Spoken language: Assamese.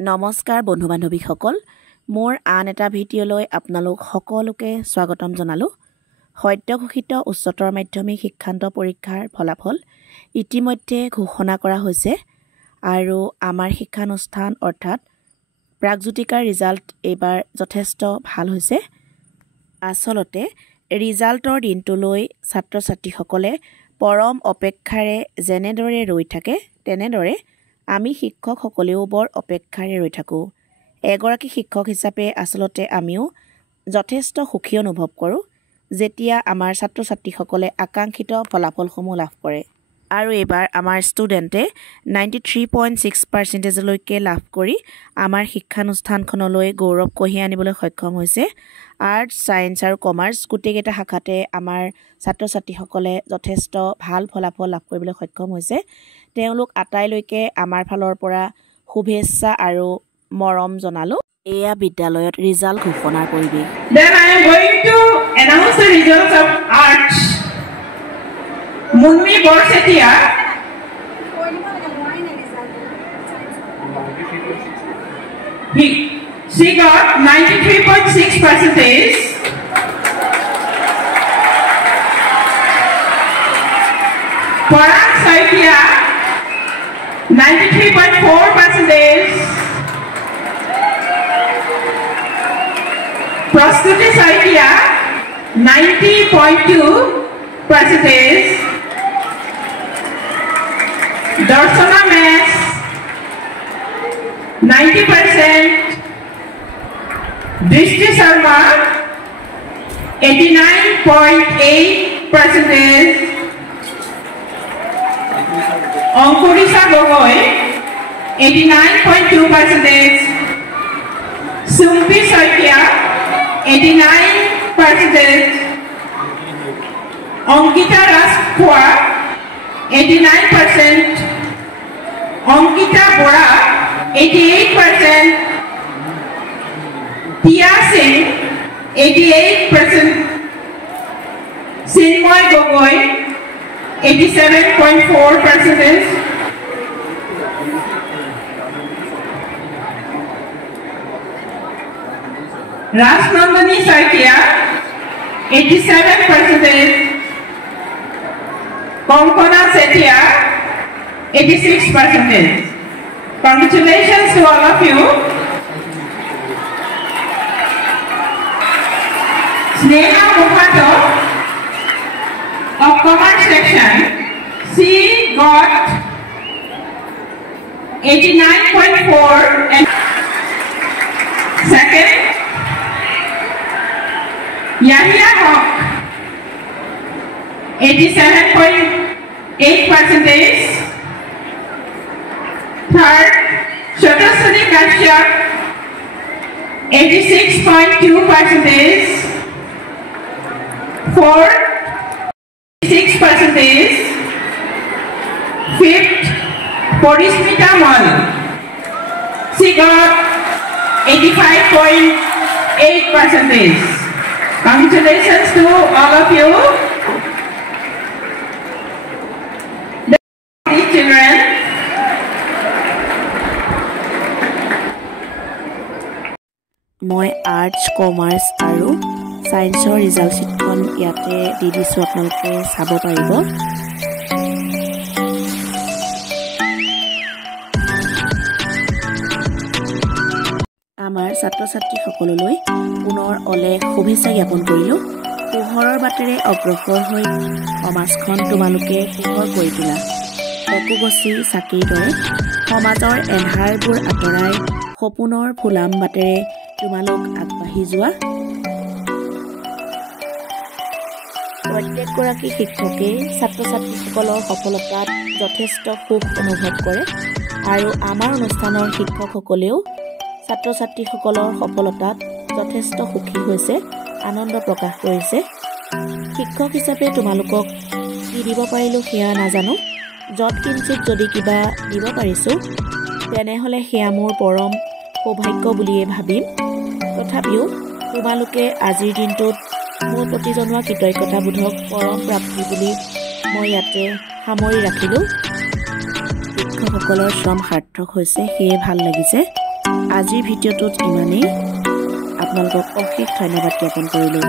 নমস্কাৰ বন্ধু বান্ধৱীসকল, মোৰ আন এটা ভিডিঅ'লৈ আপোনালোক সকলোকে স্বাগতম জনালোঁ। সদ্যঘোষিত উচ্চতৰ মাধ্যমিক শিক্ষান্ত পৰীক্ষাৰ ফলাফল ইতিমধ্যে ঘোষণা কৰা হৈছে আৰু আমাৰ শিক্ষানুষ্ঠান অৰ্থাৎ প্ৰাগজ্যোতিকাৰ ৰিজাল্ট এইবাৰ যথেষ্ট ভাল হৈছে। আচলতে ৰিজাল্টৰ দিনটোলৈ ছাত্ৰ ছাত্ৰীসকলে পৰম অপেক্ষাৰে যেনেদৰে ৰৈ থাকে তেনেদৰে আমি শিক্ষকসকলেও বৰ অপেক্ষাৰে ৰৈ থাকোঁ। এগৰাকী শিক্ষক হিচাপে আচলতে আমিও যথেষ্ট সুখী অনুভৱ কৰোঁ যেতিয়া আমাৰ ছাত্ৰ ছাত্ৰীসকলে আকাংক্ষিত ফলাফলসমূহ লাভ কৰে। আৰু এইবাৰ আমাৰ ষ্টুডেণ্টে 93.6%লৈকে লাভ কৰি আমাৰ শিক্ষানুষ্ঠানখনলৈ গৌৰৱ কঢ়িয়াই আনিবলৈ সক্ষম হৈছে। আৰ্টছ, ছায়েন্স আৰু কমাৰ্চ গোটেইকেইটা শাখাতে আমাৰ ছাত্ৰ ছাত্ৰীসকলে যথেষ্ট ভাল ফলাফল লাভ কৰিবলৈ সক্ষম হৈছে। তেওঁলোক আটাইলৈকে আমাৰ ফালৰ পৰা শুভেচ্ছা আৰু মৰম জনালোঁ। এয়া বিদ্যালয়ত ৰিজাল্ট ঘোষণাৰ পৰিৱেশ। Then I am going to announce the results of arts. Munmi Borsetia. She got 93.6%. Parag Saikia 93.4%. Prastuti Saikia 90.2%. Darshana Maths 90%. Drishti Sharma 89.8%. Ankurisa Gogoi 89.2%. Sumpi Saikia 89%. Ankita Raskwa 89%. Ankita Bora 88%. Tia Singh 88%. Sinmoy Gogoi 87.4%. Rasnandani Saikia 87%. Konkona Setia 86%. Congratulations to all of you. Sneha Mukhato of Commerce section, she got 89.4 and second. Yahya Haq 87.8%. Third, Shatrasani Kashyap 86.2%. Fourth, 6%. Fifth, Porismita Mal, she got 85.8%. Congratulations to all of you. These children. মই আৰ্টছ, কমাৰ্চ আৰু ছায়েন্সৰ ৰিজাল্ট শ্বীটখন ইয়াতে দি দিছোঁ, আপোনালোকে চাব পাৰিব। আমাৰ ছাত্ৰ ছাত্ৰীসকললৈ পুনৰ অলেখ শুভেচ্ছা জ্ঞাপন কৰিলোঁ। পোহৰৰ বাটেৰে অগ্ৰসৰ হৈ সমাজখন তোমালোকে পোহৰ কৰি তোলা। একোগছি চাকিৰ দৰে সমাজৰ এন্ধাৰবোৰ আঁতৰাই সপোনৰ ফুলাম বাটেৰে তোমালোক আগবাঢ়ি যোৱা। প্ৰত্যেকগৰাকী শিক্ষকেই ছাত্ৰ ছাত্ৰীসকলৰ সফলতাত যথেষ্ট সুখ অনুভৱ কৰে আৰু আমাৰ অনুষ্ঠানৰ শিক্ষকসকলেও ছাত্ৰ ছাত্ৰীসকলৰ সফলতাত যথেষ্ট সুখী হৈছে, আনন্দ প্ৰকাশ কৰিছে। শিক্ষক হিচাপে তোমালোকক কি দিব পাৰিলোঁ সেয়া নাজানো। য'ত কিঞ্চিত যদি কিবা দিব পাৰিছোঁ তেনেহ'লে সেয়া মোৰ পৰম সৌভাগ্য বুলিয়েই ভাবিম। তথাপিও তোমালোকে আজিৰ দিনটোত মোৰ প্ৰতি জনোৱা কৃতজ্ঞতাবোধক পৰম প্ৰাপ্তি বুলি মই ইয়াতে সামৰি ৰাখিলোঁ। শিক্ষকসকলৰ শ্ৰম সাৰ্থক হৈছে, সেয়ে ভাল লাগিছে। আজিৰ ভিডিঅ'টোত ইমানেই আপোনালোকক অশেষ ধন্যবাদ জ্ঞাপন কৰিলোঁ